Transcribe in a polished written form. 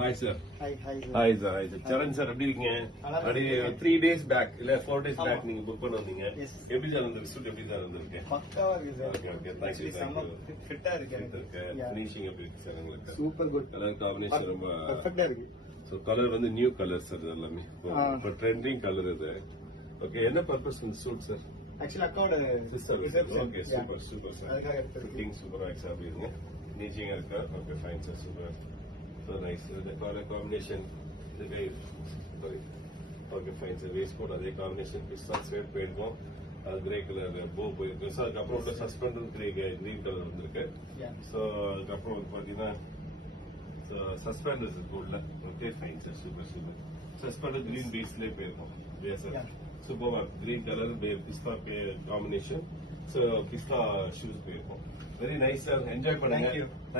Hi sir. Hi, hi. Hi sir. Hi sir. Charan sir எப்படி இருக்கீங்க? அப்படி 3 days back இல்ல 4 days back நீங்க புக் பண்ண வந்தீங்க. Yes. எப்படி சார் இருந்துருக்கு? ஷூட் எப்படி சார் இருந்துருக்கு? பக்காவா இருக்கு sir. Okay okay. Thank you. செம்ம ஃபிட்டா இருக்கு எனக்கு. Yeah. ஃபினிஷிங் எப்படி இருக்கு சார் உங்களுக்கு? Super good. கலர் காம்பினேஷன் ரொம்ப பெர்ஃபெக்ட்டா இருக்கு. சோ கலர் வந்து நியூ கலர் சார் எல்லாமே. இப்போ ட்ரெண்டிங் கலர் இது. ஓகே என்ன பர்பஸ் இந்த சூட் சார்? ஆக்சுவலி அக்காவோட sister. Reception. Okay super super sir. அதுக்காக எடுத்துருக்கு. ஃபிட்டிங் சூப்பரா எக்ஸா அப்படிங்க. ஃபினிஷிங்கா இருக்கா? Okay fine sir super. So nice. The color combination, the way, sorry. Okay, fine. So waistcoat, அதே combination, pistol sweat போயிருக்கோம். அது கிரே கலர் போ போயிருக்கும். ஸோ அதுக்கப்புறம் உள்ள சஸ்பெண்டர் கிரீன் கலர் வந்திருக்கு. Yeah. ஸோ அதுக்கப்புறம் வந்து பார்த்தீங்கன்னா சஸ்பெண்டர்ஸ் இருக்கு உள்ள. Okay fine sir super super. Suspender green பேஸ்லேயே போயிருக்கோம். Sir Yeah. Super green colour pista combination. So pista shoes போயிருக்கோம். Very nice sir. என்ஜாய் பண்ணுங்க. Thank you.